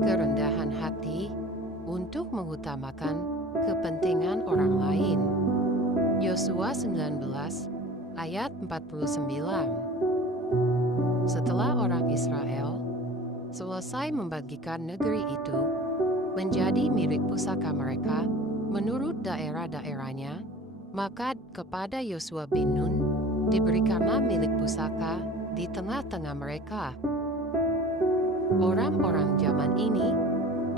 kerendahan hati untuk mengutamakan kepentingan orang lain. Yosua 19 ayat 49. Setelah orang Israel selesai membagikan negeri itu menjadi milik pusaka mereka menurut daerah-daerahnya, maka kepada Yosua bin Nun diberikanlah milik pusaka di tengah-tengah mereka. Orang-orang zaman ini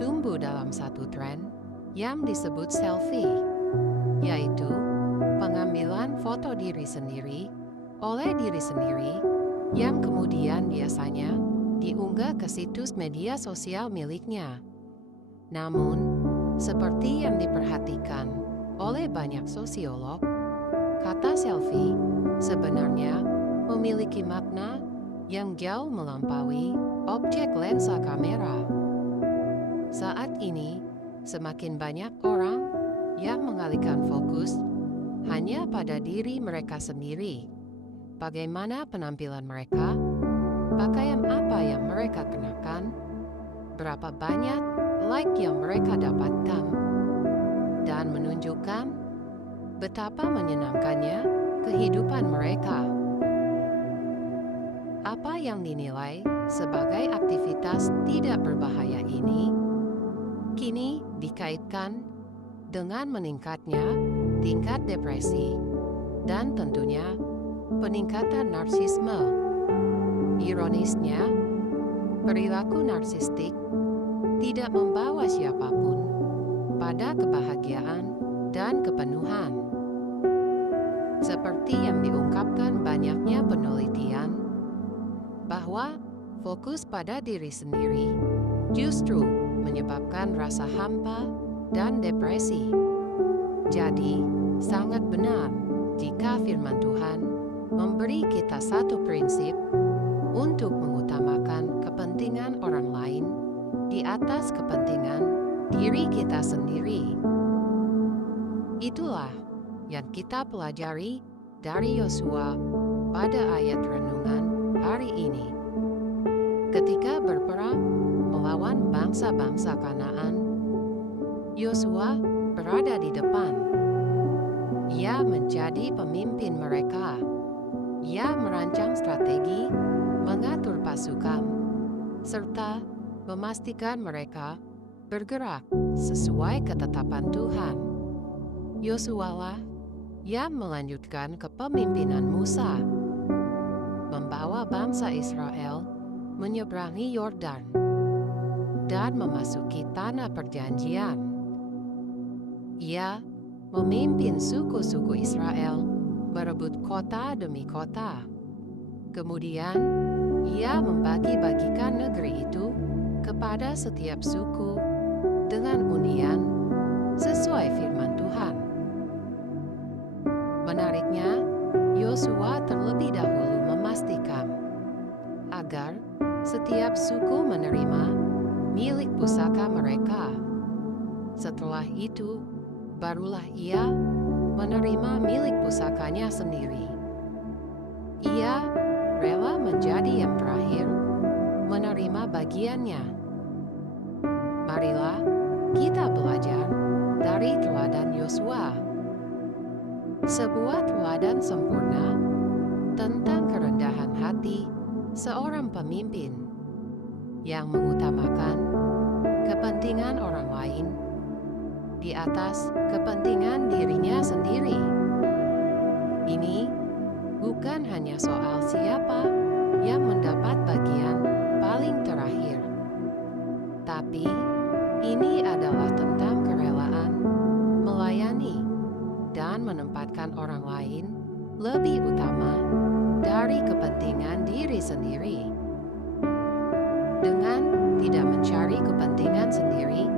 tumbuh dalam satu tren yang disebut selfie, yaitu pengambilan foto diri sendiri oleh diri sendiri yang kemudian biasanya diunggah ke situs media sosial miliknya. Namun, seperti yang diperhatikan oleh banyak sosiolog, kata selfie sebenarnya memiliki makna yang jauh melampaui objek lensa kamera. Saat ini, semakin banyak orang yang mengalihkan fokus hanya pada diri mereka sendiri. Bagaimana penampilan mereka, pakaian apa yang mereka kenakan, berapa banyak like yang mereka dapatkan, dan menunjukkan betapa menyenangkannya kehidupan mereka. Apa yang dinilai sebagai aktivitas tidak berbahaya ini kini dikaitkan dengan meningkatnya tingkat depresi dan tentunya peningkatan narsisme. Ironisnya, perilaku narsistik tidak membawa siapapun pada kebahagiaan dan kepenuhan. Seperti yang diungkapkan banyaknya penelitian, bahwa fokus pada diri sendiri justru menyebabkan rasa hampa dan depresi. Jadi, sangat benar jika firman Tuhan memberi kita satu prinsip untuk mengutamakan kepentingan orang lain di atas kepentingan diri kita sendiri. Itulah yang kita pelajari dari Yosua pada ayat renungan hari ini. Ketika berperang melawan bangsa-bangsa Kanaan, Yosua berada di depan. Ia menjadi pemimpin mereka. Ia merancang strategi, mengatur pasukan, serta memastikan mereka bergerak sesuai ketetapan Tuhan. Yosualah yang melanjutkan kepemimpinan Musa, membawa bangsa Israel menyeberangi Yordan dan memasuki tanah perjanjian. Ia memimpin suku-suku Israel berebut kota demi kota. Kemudian, ia membagi-bagikan negeri itu kepada setiap suku dengan undian sesuai firman Tuhan. Menariknya, Yosua terlebih dahulu memastikan agar setiap suku menerima milik pusaka mereka. Setelah itu, barulah ia menerima milik pusakanya sendiri. Ia rela menjadi yang terakhir menerima bagiannya. Marilah kita belajar dari teladan Yosua, sebuah teladan sempurna tentang kerendahan hati seorang pemimpin yang mengutamakan kepentingan orang lain di atas kepentingan dirinya sendiri. Ini bukan hanya soal siapa yang mendapat bagian paling terakhir, tapi ini adalah tentang kerelaan melayani dan menempatkan orang lain lebih utama dari kepentingan diri sendiri. Dengan tidak mencari kepentingan sendiri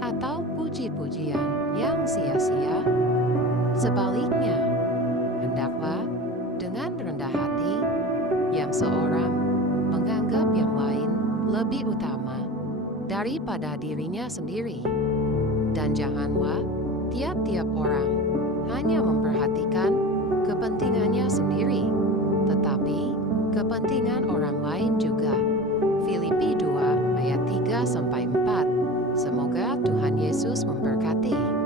atau puji-pujian yang sia-sia, sebaliknya, hendaklah dengan rendah hati yang seorang menganggap yang lain lebih utama daripada dirinya sendiri. Dan janganlah tiap-tiap orang hanya memperhatikan kepentingannya sendiri, tetapi kepentingan orang lain juga. Filipi 2 ayat 3 3-4. Semoga Tuhan Yesus memberkati.